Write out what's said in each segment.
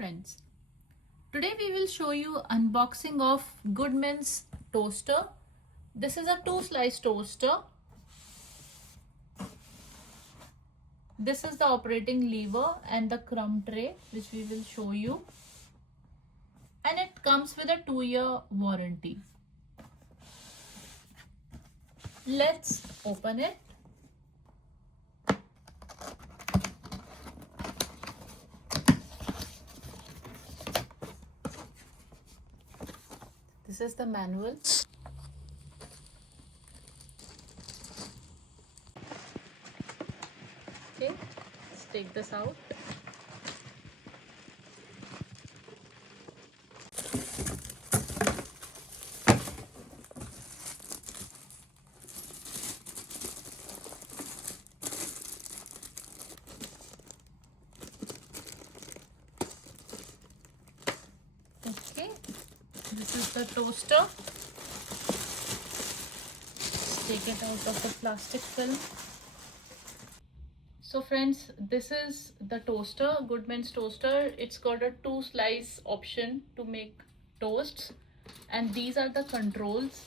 friends, today we will show you unboxing of Goodman's toaster. This is a 2-slice toaster. This is the operating lever and the crumb tray which we will show you, and it comes with a 2-year warranty. Let's open it. This is the manual. Okay, let's take this out. Okay, this is the toaster. Let's take it out of the plastic film. So friends, this is the toaster, Goodman's toaster. It's got a 2-slice option to make toasts, and these are the controls.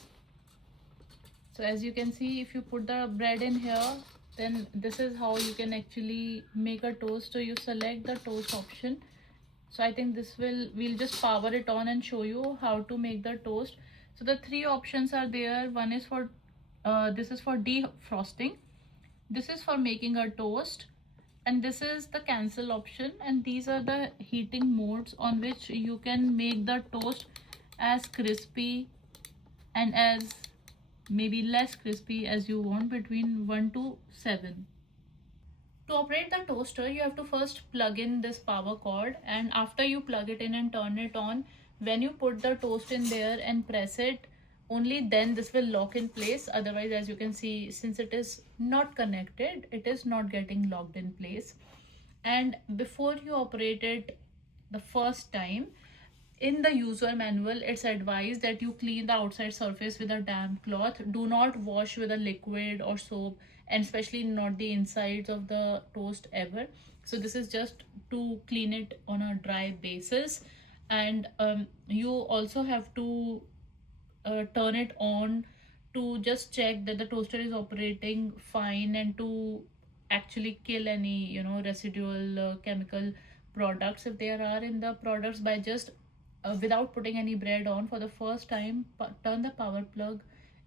So as you can see, if you put the bread in here, then this is how you can actually make a toast. So you select the toast option. So I think we'll just power it on and show you how to make the toast. So the 3 options are there. One is for this is for defrosting, this is for making a toast, and this is the cancel option. And these are the heating modes on which you can make the toast as crispy and as maybe less crispy as you want, between 1 to 7. To operate the toaster, you have to first plug in this power cord, and after you plug it in and turn it on, when you put the toast in there and press it, only then this will lock in place. Otherwise, as you can see, since it is not connected, it is not getting locked in place. And before you operate it the first time, in the user manual, it's advised that you clean the outside surface with a damp cloth. Do not wash with a liquid or soap, and especially not the insides of the toast ever. So this is just to clean it on a dry basis. And you also have to turn it on to just check that the toaster is operating fine, and to actually kill any residual chemical products if there are in the products, by just without putting any bread on for the first time, turn the power plug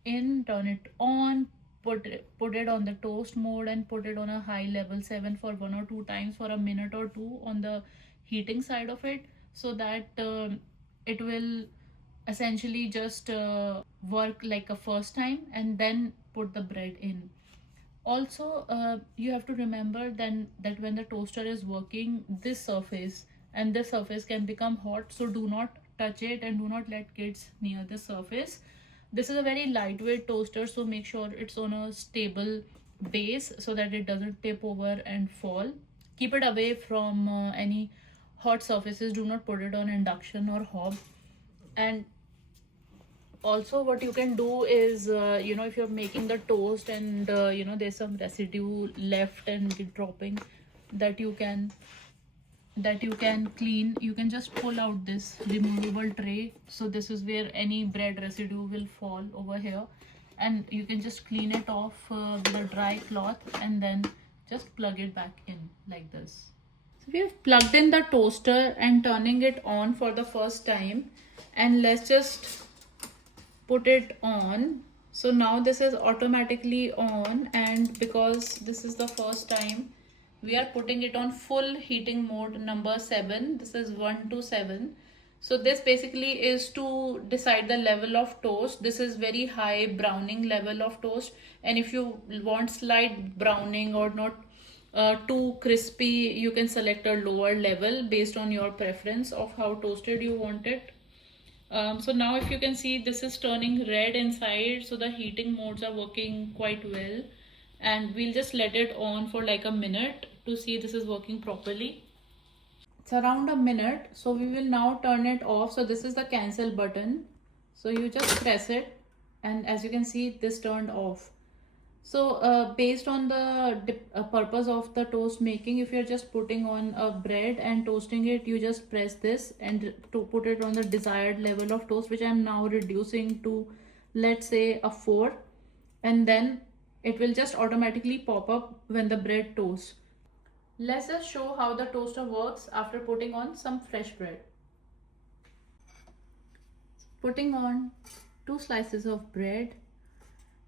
in, turn it on, put it on the toast mode, and put it on a high level 7 for 1 or 2 times for a minute or 2 on the heating side of it, so that it will essentially just work like a first time, and then put the bread in. Also, you have to remember then that when the toaster is working, this surface can become hot, so do not touch it and do not let kids near the surface. This is a very lightweight toaster, so make sure it's on a stable base so that it doesn't tip over and fall. Keep it away from any hot surfaces. Do not put it on induction or hob. And also what you can do is if you're making the toast and there's some residue left and dropping, that you can clean, you can just pull out this removable tray. So this is where any bread residue will fall over here, and you can just clean it off with a dry cloth, and then just plug it back in like this. So we have plugged in the toaster and turning it on for the first time, and let's just put it on. So now this is automatically on, and because this is the first time, we are putting it on full heating mode number 7. This is 1 to 7. So this basically is to decide the level of toast. This is very high browning level of toast, and if you want slight browning or not too crispy, you can select a lower level based on your preference of how toasted you want it. So now if you can see, this is turning red inside, so the heating modes are working quite well, and we'll just let it on for like a minute to see this is working properly. It's around a minute, so we will now turn it off. So this is the cancel button, so you just press it, and as you can see, this turned off. So based on the purpose of the toast making, if you're just putting on a bread and toasting it, you just press this and to put it on the desired level of toast, which I'm now reducing to, let's say, a 4, and then it will just automatically pop up when the bread toasts. Let's just show how the toaster works after putting on some fresh bread. Putting on 2 slices of bread,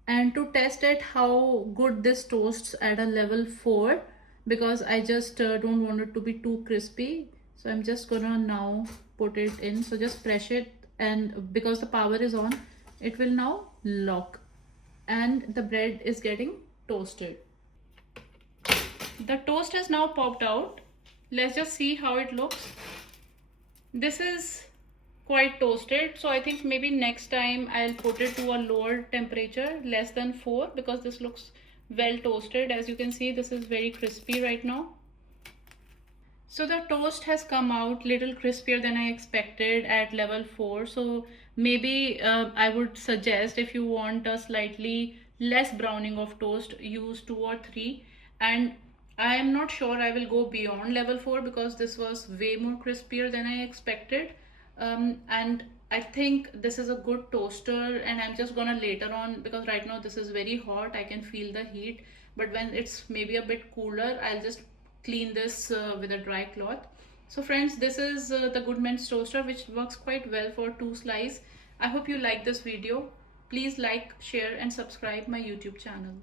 and to test it how good this toasts at a level 4, because I just don't want it to be too crispy, so I'm just gonna now put it in. So just press it, and because the power is on, it will now lock and the bread is getting toasted. The toast has now popped out. Let's just see how it looks. This is quite toasted, so I think maybe next time I'll put it to a lower temperature, less than 4, because this looks well toasted. As you can see, this is very crispy right now. So the toast has come out little crispier than I expected at level 4. So maybe I would suggest, if you want a slightly less browning of toast, use 2 or 3. And I am not sure I will go beyond level 4, because this was way more crispier than I expected. And I think this is a good toaster, and I'm just gonna later on, because right now this is very hot, I can feel the heat, but when it's maybe a bit cooler, I'll just clean this with a dry cloth. So friends, this is the Goodman's toaster, which works quite well for 2 slice. I hope you like this video. Please like, share and subscribe my YouTube channel.